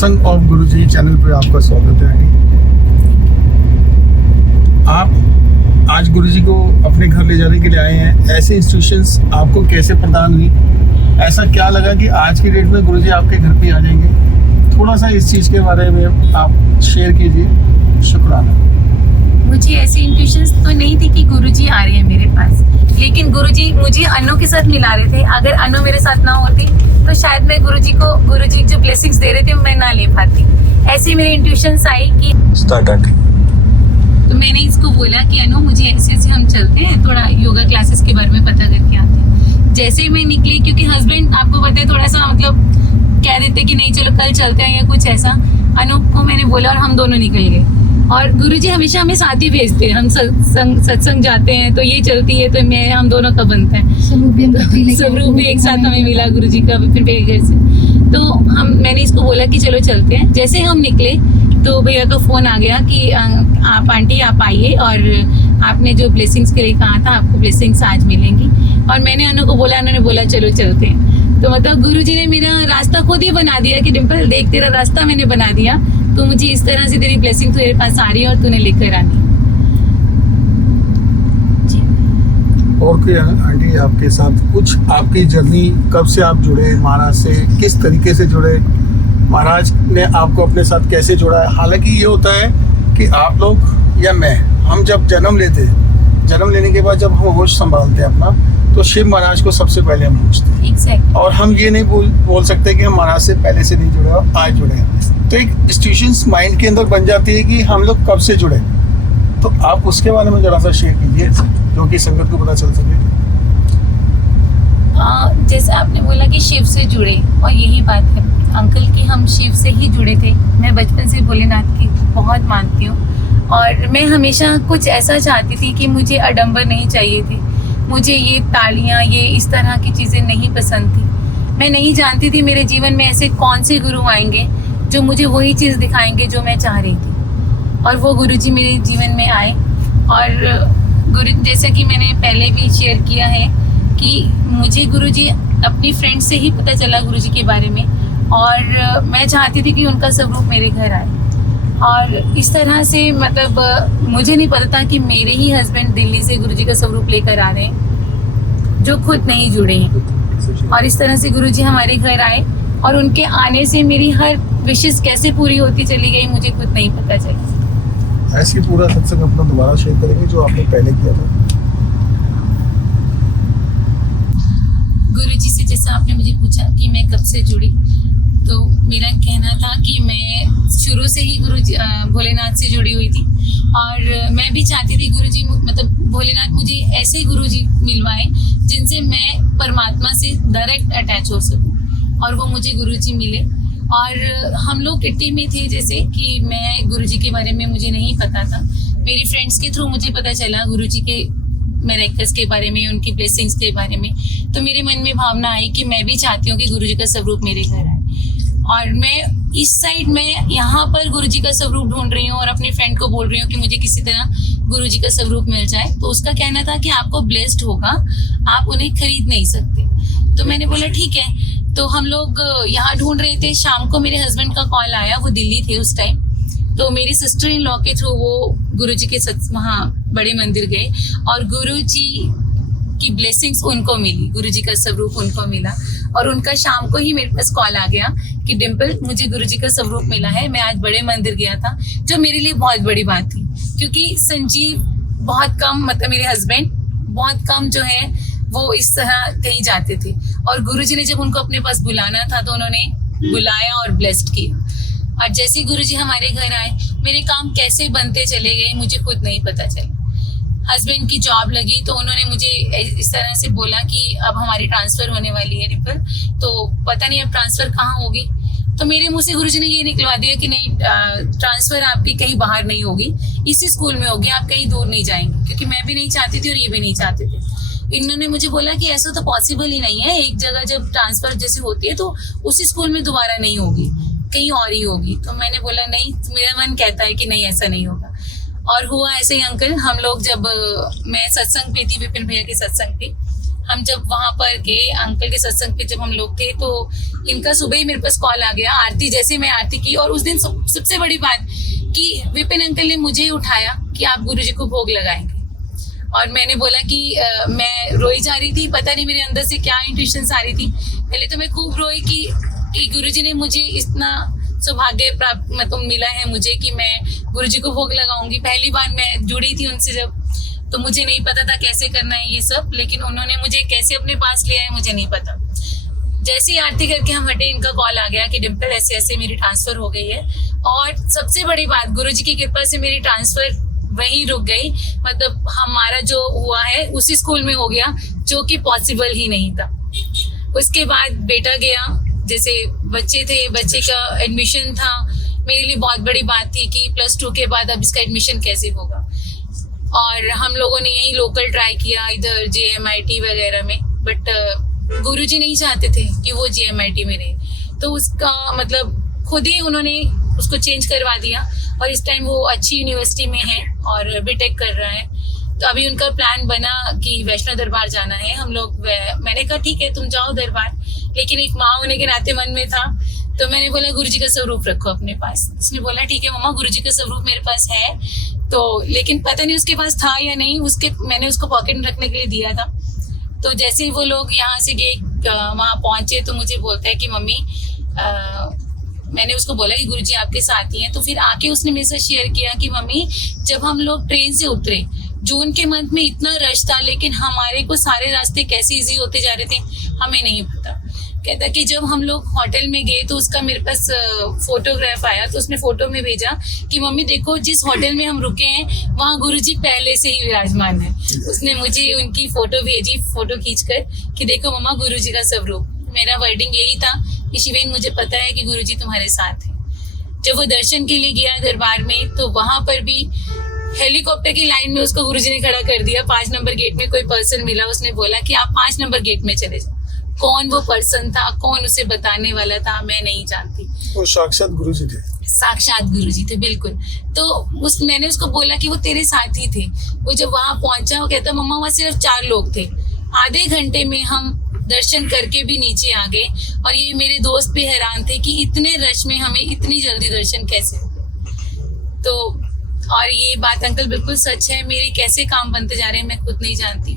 सत्संग of Guruji channel पे आपका स्वागत है। आप आज गुरुजी को अपने घर ले जाने के लिए आए हैं। ऐसे इंस्टीट्यूशंस आपको कैसे प्रदान हुई? ऐसा क्या लगा कि आज की डेट में गुरुजी आपके घर पे आ जाएंगे? थोड़ा सा इस चीज़ के बारे में आप शेयर कीजिए। शुक्राना। मुझे ऐसी इंट्यूशंस तो नहीं थी कि गुरुजी आ रहे हैं मेरे पास, लेकिन गुरुजी मुझे अनु के साथ मिला रहे थे। अगर अनु मेरे साथ ना होती तो शायद मैं गुरुजी जो ब्लेसिंग्स दे रहे थे मैं ना ले पाती। ऐसी मेरी इंट्यूशंस आई कि तो मैंने इसको बोला कि अनु मुझे ऐसे ऐसे हम चलते हैं, थोड़ा योगा क्लासेस के बारे में पता करके आते हैं। जैसे ही मैं निकली, क्योंकि हस्बैंड आपको पता है थोड़ा सा मतलब कह देते कि नहीं चलो कल चलते हैं या कुछ ऐसा, अनु को मैंने बोला और हम दोनों निकल गए। और गुरुजी हमेशा हमें साथ ही भेजते हैं। हम सत्संग जाते हैं तो ये चलती है तो हम दोनों का बनता है। स्वरूप भी एक साथ हमें मिला गुरुजी का फिर मेरे घर से। तो मैंने इसको बोला कि चलो चलते हैं। जैसे हम निकले तो भैया का फ़ोन आ गया कि आप आंटी आप आइए और आपने जो ब्लेसिंग्स के लिए कहा था आपको ब्लेसिंग्स आज मिलेंगी। और मैंने अनु को बोला, उन्होंने बोला चलो चलते हैं। तो मतलब गुरुजी ने मेरा रास्ता खुद ही बना दिया कि डिम्पल देख तेरा रास्ता मैंने बना दिया, तो मुझे इस तरह से तेरी ब्लेसिंग तेरे पास आ रही है और तूने लेकर आनी है। और कोई आंटी आपके साथ कुछ आपकी जर्नी, कब से आप जुड़े महाराज से, किस तरीके से जुड़े, महाराज ने आपको अपने साथ कैसे जोड़ा है? हालांकि ये होता है कि आप लोग या हम जब जन्म लेने के बाद जब हम होश संभालते हैं अपना, तो शिव महाराज को सबसे पहले हम पूछते हैं। Exactly. और हम ये नहीं बोल सकते कि हम महाराज से पहले से नहीं जुड़े और आज जुड़े हैं। तो एक इंस्टीट्यूशंस माइंड के अंदर बन जाती है कि हम लोग कब से जुड़े। तो आप उसके बारे में जरा सा शेयर कीजिए जो कि संगत को पता चल सके। जैसे आपने बोला कि शिव से जुड़े, और यही बात है अंकल कि हम शिव से ही जुड़े थे। मैं बचपन से भोलेनाथ की बहुत मानती हूँ और मैं हमेशा कुछ ऐसा चाहती थी कि मुझे आडंबर नहीं चाहिए थी। मुझे ये तालियां, ये इस तरह की चीज़ें नहीं पसंद थी। मैं नहीं जानती थी मेरे जीवन में ऐसे कौन से गुरु आएंगे जो मुझे वही चीज़ दिखाएंगे जो मैं चाह रही थी। और वो गुरुजी मेरे जीवन में आए। और जैसा कि मैंने पहले भी शेयर किया है कि मुझे गुरुजी अपनी फ्रेंड से ही पता चला गुरुजी के बारे में, और मैं चाहती थी कि उनका स्वरूप मेरे घर आए। और इस तरह से मतलब मुझे नहीं पता था कि मेरे ही हस्बैंड दिल्ली से गुरुजी का स्वरूप लेकर आ रहे हैं जो खुद नहीं जुड़े हैं। और इस तरह से गुरुजी हमारे घर आए और उनके आने से मेरी हर विशेष कैसे पूरी होती चली गई मुझे खुद नहीं पता चला। ऐसी पूरा सत्संग अपना दोबारा शेयर करेंगे जो आपने पहले किया था। गुरुजी से जैसा आपने मुझे पूछा कि मैं कब से जुड़ी, तो मेरा कहना था कि मैं शुरू से ही गुरुजी भोलेनाथ से जुड़ी हुई थी। और मैं भी चाहती थी गुरुजी मतलब भोलेनाथ मुझे ऐसे गुरुजी मिलवाए जिनसे मैं परमात्मा से डायरेक्ट अटैच हो सकूं, और वो मुझे गुरुजी मिले। और हम लोग किट्टी में थे, जैसे कि मैं गुरुजी के बारे में मुझे नहीं पता था। मेरी फ्रेंड्स के थ्रू मुझे पता चला गुरुजी के मिरेकल्स के बारे में, उनकी ब्लेसिंग्स के बारे में। तो मेरे मन में भावना आई कि मैं भी चाहती हूँ कि गुरुजी का स्वरूप मेरे घर आए। और मैं इस साइड में यहाँ पर गुरुजी का स्वरूप ढूंढ रही हूँ और अपनी फ्रेंड को बोल रही हूँ कि मुझे किसी तरह गुरुजी का स्वरूप मिल जाए। तो उसका कहना था कि आपको ब्लेस्ड होगा, आप उन्हें खरीद नहीं सकते। तो मैंने बोला ठीक है। तो हम लोग यहाँ ढूंढ रहे थे। शाम को मेरे हस्बैंड का कॉल आया, वो दिल्ली थे उस टाइम। तो मेरी सिस्टर इन लॉ के थ्रू वो गुरुजी के वहाँ बड़े मंदिर गए और गुरुजी की ब्लेसिंग्स उनको मिली, गुरुजी का स्वरूप उनको मिला। और उनका शाम को ही मेरे पास कॉल आ गया कि डिम्पल मुझे गुरुजी का स्वरूप मिला है, मैं आज बड़े मंदिर गया था। जो मेरे लिए बहुत बड़ी बात थी, क्योंकि संजीव बहुत कम, मतलब मेरे हस्बैंड बहुत कम जो है वो इस तरह कहीं जाते थे। और गुरुजी ने जब उनको अपने पास बुलाना था तो उन्होंने बुलाया और ब्लेस्ड किया। और जैसे गुरुजी हमारे घर आए, मेरे काम कैसे बनते चले गए मुझे खुद नहीं पता चला। हस्बैंड की जॉब लगी तो उन्होंने मुझे इस तरह से बोला कि अब हमारी ट्रांसफ़र होने वाली है डिम्पल, तो पता नहीं अब ट्रांसफ़र कहाँ होगी। तो मेरे मुंह से गुरुजी ने ये निकलवा दिया कि नहीं, ट्रांसफ़र आपकी कहीं बाहर नहीं होगी, इसी स्कूल में होगी, आप कहीं दूर नहीं जाएंगे। क्योंकि मैं भी नहीं चाहती थी और ये भी नहीं चाहते थे। इन्होंने मुझे बोला कि ऐसा तो पॉसिबल ही नहीं है, एक जगह जब ट्रांसफ़र जैसे होती है तो उसी स्कूल में दोबारा नहीं होगी, कहीं और ही होगी। तो मैंने बोला नहीं, मेरा मन कहता है कि नहीं ऐसा नहीं होगा। और हुआ ऐसे ही अंकल, हम लोग जब मैं सत्संग पे थी, विपिन भैया के सत्संग पे, हम जब वहाँ पर गए अंकल के सत्संग पे जब हम लोग थे तो इनका सुबह ही मेरे पास कॉल आ गया आरती, जैसे मैं आरती की। और उस दिन सबसे बड़ी बात कि विपिन अंकल ने मुझे ही उठाया कि आप गुरुजी को भोग लगाएंगे। और मैंने बोला कि मैं रोई जा रही थी, पता नहीं मेरे अंदर से क्या इंट्यूशंस आ रही थी। पहले तो मैं खूब रोई कि गुरुजी ने मुझे इतना सौभाग्य प्राप्त मतलब मिला है मुझे कि मैं गुरुजी को भोग लगाऊंगी। पहली बार मैं जुड़ी थी उनसे जब, तो मुझे नहीं पता था कैसे करना है ये सब, लेकिन उन्होंने मुझे कैसे अपने पास लिया है मुझे नहीं पता। जैसे ही आरती करके हम हटे इनका कॉल आ गया कि डिम्पल ऐसे ऐसे मेरी ट्रांसफर हो गई है। और सबसे बड़ी बात गुरुजी की कृपा से मेरी ट्रांसफर वहीं रुक गई, मतलब हमारा जो हुआ है उसी स्कूल में हो गया जो कि पॉसिबल ही नहीं था। उसके बाद बेटा गया, जैसे बच्चे थे, बच्चे का एडमिशन था। मेरे लिए बहुत बड़ी बात थी कि +2 के बाद अब इसका एडमिशन कैसे होगा। और हम लोगों ने यही लोकल ट्राई किया इधर JMIT वगैरह में, बट गुरुजी नहीं चाहते थे कि वो JMIT में रहे, तो उसका मतलब खुद ही उन्होंने उसको चेंज करवा दिया। और इस टाइम वो अच्छी यूनिवर्सिटी में है और बीटेक कर रहा है। तो अभी उनका प्लान बना कि वैष्णो दरबार जाना है हम लोग। मैंने कहा ठीक है तुम जाओ दरबार, लेकिन एक माँ होने के नाते मन में था, तो मैंने बोला गुरुजी का स्वरूप रखो अपने पास। उसने बोला ठीक है मम्मा गुरुजी का स्वरूप मेरे पास है, तो लेकिन पता नहीं उसके पास था या नहीं, मैंने उसको पॉकेट में रखने के लिए दिया था। तो जैसे ही वो लोग यहाँ से गए वहाँ पहुंचे तो मुझे बोलता है कि मम्मी मैंने उसको बोला कि गुरुजी आपके साथ ही हैं। तो फिर आके उसने मेरे साथ शेयर किया कि मम्मी जब हम लोग ट्रेन से उतरे, जून के मंथ में इतना रश था, लेकिन हमारे को सारे रास्ते कैसे इजी होते जा रहे थे हमें नहीं पता। कहता कि जब हम लोग होटल में गए तो उसका मेरे पास फोटोग्राफ आया, तो उसने फोटो में भेजा कि मम्मी देखो जिस होटल में हम रुके हैं वहाँ गुरुजी पहले से ही विराजमान है। उसने मुझे उनकी फोटो भेजी, फोटो खींचकर कि देखो मम्मा गुरुजी का स्वरूप। मेरा वर्डिंग यही था कि शिवेन मुझे पता है कि गुरुजी तुम्हारे साथ है। जब वो दर्शन के लिए गया दरबार में तो वहां पर भी हेलीकॉप्टर की लाइन में उसको गुरुजी ने खड़ा कर दिया। 5 नंबर गेट में कोई पर्सन मिला, उसने बोला कि आप 5 नंबर गेट में चले जाओ। कौन वो पर्सन था, कौन उसे बताने वाला था, मैं नहीं जानती। वो साक्षात गुरुजी थे, साक्षात गुरुजी थे बिल्कुल। तो मैंने उसको बोला कि वो तेरे साथ ही थे। वो जब वहां पहुंचा वो कहता मम्मा वहां सिर्फ 4 लोग थे। आधे घंटे में हम दर्शन करके भी नीचे आ गए। और ये मेरे दोस्त भी हैरान थे कि इतने रश में हमें इतनी जल्दी दर्शन कैसे हो गए। तो और ये बात अंकल बिल्कुल सच है, मेरे कैसे काम बनते जा रहे हैं मैं खुद नहीं जानती।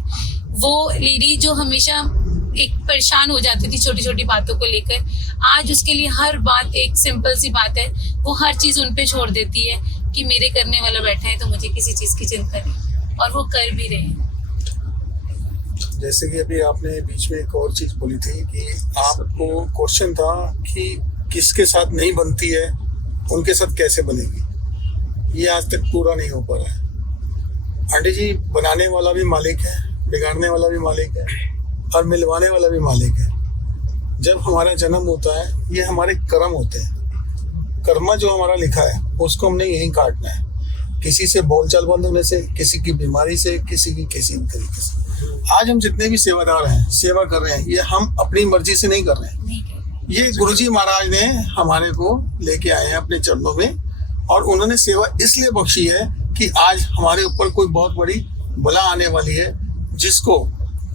वो लेडी जो हमेशा एक परेशान हो जाती थी छोटी छोटी बातों को लेकर, आज उसके लिए हर बात एक सिंपल सी बात है, वो हर चीज उन पे छोड़ देती है कि मेरे करने वाला बैठा है तो मुझे किसी चीज की चिंता नहीं, और वो कर भी रहे हैं। जैसे कि अभी आपने बीच में एक और चीज बोली थी कि आपको क्वेश्चन था कि किसके साथ नहीं बनती है उनके साथ कैसे बनेगी, ये आज तक पूरा नहीं हो पा रहा है। आंटी जी, बनाने वाला भी मालिक है, बिगाड़ने वाला भी मालिक है और मिलवाने वाला भी मालिक है। जब हमारा जन्म होता है ये हमारे कर्म होते हैं, कर्मा जो हमारा लिखा है उसको हमने यहीं काटना है, किसी से बोलचाल बंद होने से, किसी की बीमारी से, किसी की किसी तरीके से। आज हम जितने भी सेवादार हैं, सेवा कर रहे हैं, ये हम अपनी मर्जी से नहीं कर रहे हैं, ये गुरुजी महाराज ने हमारे को लेके आए हैं अपने चरणों में, और उन्होंने सेवा इसलिए बख्शी है कि आज हमारे ऊपर कोई बहुत बड़ी बला आने वाली है, जिसको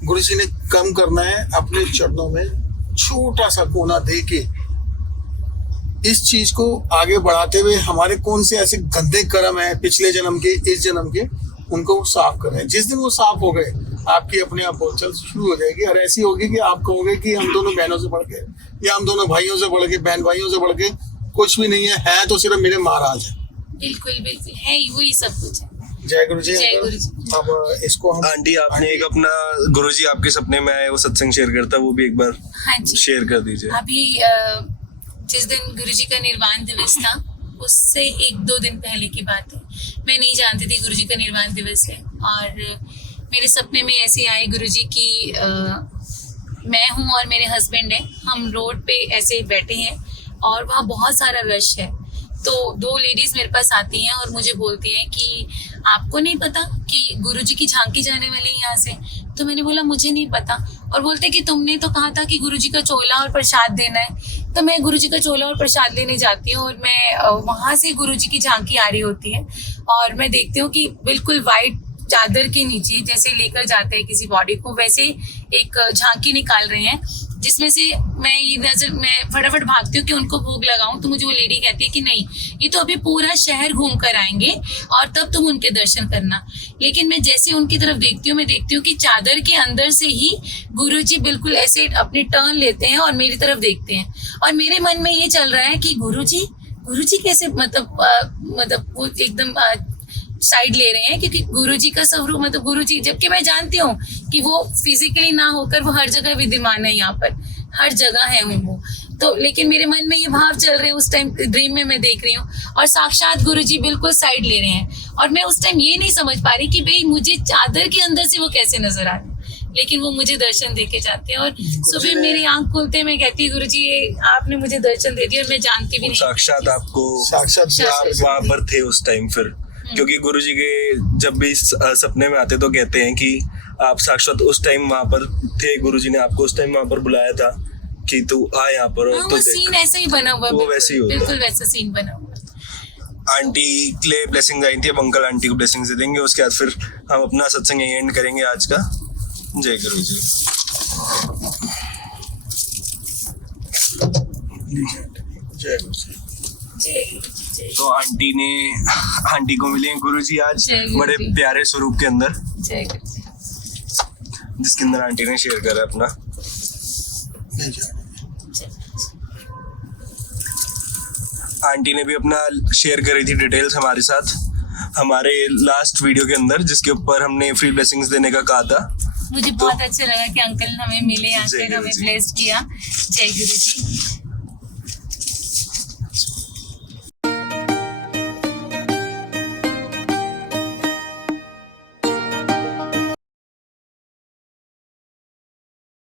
गुरुजी ने कम करना है। अपने चरणों में छोटा सा कोना दे के इस चीज को आगे बढ़ाते हुए हमारे कौन से ऐसे गंदे कर्म है पिछले जन्म के, इस जन्म के, उनको साफ करें। जिस दिन वो साफ हो गए आपकी अपने आप बोलचाल शुरू हो जाएगी, और ऐसी होगी कि आप कहोगे कि हम दोनों बहनों से बढ़ के या हम दोनों भाइयों से बढ़ के, बहन भाइयों से बढ़ के कुछ भी नहीं है तो सिर्फ मेरे महाराज है। बिल्कुल बिल्कुल है, वही सब कुछ है। जय गुरुजी। जय गुरुजी। अब इसको हम आंटी आपने एक अपना गुरुजी आपके सपने में आए वो सत्संग शेयर करता, वो भी एक बार हाँ जी शेयर कर दीजिए। अभी जिस दिन गुरुजी का निर्वाण दिवस था उससे 1-2 दिन पहले की बात है। मैं नहीं जानती थी गुरुजी का निर्वाण दिवस है, और मेरे सपने में ऐसे आए गुरुजी की मैं हूँ और मेरे हस्बैंड है, हम रोड पे ऐसे बैठे हैं और वहाँ बहुत सारा रश है। तो 2 लेडीज मेरे पास आती हैं और मुझे बोलती हैं कि आपको नहीं पता कि गुरुजी की झांकी जाने वाली है यहाँ से? तो मैंने बोला मुझे नहीं पता। और बोलते कि तुमने तो कहा था कि गुरुजी का चोला और प्रसाद देना है। तो मैं गुरुजी का चोला और प्रसाद लेने जाती हूँ, और मैं वहाँ से गुरुजी की झांकी आ रही होती है, और मैं देखती हूँ कि बिल्कुल वाइट चादर के नीचे जैसे लेकर जाते हैं किसी बॉडी को, वैसे एक झांकी निकाल रहे हैं, जिसमें से मैं फटाफट भागती हूँ कि उनको भोग लगाऊं, तो मुझे वो लेडी कहती है कि नहीं, ये तो अभी पूरा शहर घूम कर आएंगे और तब तुम उनके दर्शन करना। लेकिन मैं जैसे उनकी तरफ देखती हूँ, मैं देखती हूँ कि चादर के अंदर से ही गुरुजी बिल्कुल ऐसे अपनी टर्न लेते हैं और मेरी तरफ देखते हैं, और मेरे मन में ये चल रहा है कि गुरुजी कैसे मतलब वो एकदम साइड ले रहे हैं, क्योंकि गुरुजी का स्वरूप मतलब गुरुजी, जबकि मैं जानती हूँ कि वो फिजिकली ना होकर वो हर जगह विद्यमान है, यहाँ पर हर जगह है वो। तो लेकिन मेरे मन में ये भाव चल रहे हैं, उस टाइम ड्रीम में मैं देख रही हूँ और साक्षात गुरुजी बिल्कुल साइड ले रहे हैं, और मैं उस टाइम ये नहीं समझ पा रही कि भाई मुझे चादर के अंदर से वो कैसे नजर आ रहे हैं, लेकिन वो मुझे दर्शन दे के जाते हैं। और सुबह मेरी आंख खुलते मैं कहती हूँ गुरुजी आपने मुझे दर्शन दे दिया, और मैं जानती भी नहीं साक्षात आपको साक्षात आप वहाँ पर थे उस टाइम फिर, क्योंकि गुरुजी के जब भी सपने में आते तो कहते हैं कि आप साक्षात उस टाइम वहाँ पर थे, गुरुजी ने आपको उस टाइम वहाँ पर बुलाया था कि तू आ यहाँ पर। हाँ, तो वो सीन ऐसा ही बना हुआ, वो वैसे ही होता है। बिल्कुल वैसा सीन बना हुआ। आंटी के लिए ब्लेसिंग आई थी, अब अंकल आंटी को ब्लेसिंग्स दे देंगे, उसके बाद फिर हम अपना सत्संग एंड करेंगे आज का। जय गुरु जी। जय गुरु जी। तो आंटी को मिले गुरुजी आज जय गुरु बड़े जी। प्यारे स्वरूप के अंदर, जय गुरु जी। जिसके अंदर आंटी ने शेयर करा अपना। जय जय। आंटी ने भी अपना शेयर करी थी डिटेल्स हमारे साथ हमारे लास्ट वीडियो के अंदर, जिसके ऊपर हमने फ्री ब्लेसिंग्स देने का कहा था। मुझे बहुत अच्छा लगा कि अंकल हमें मिले, जय आकर गुरु हमें जी। ब्लेस्ड किया। जय गुरु जी।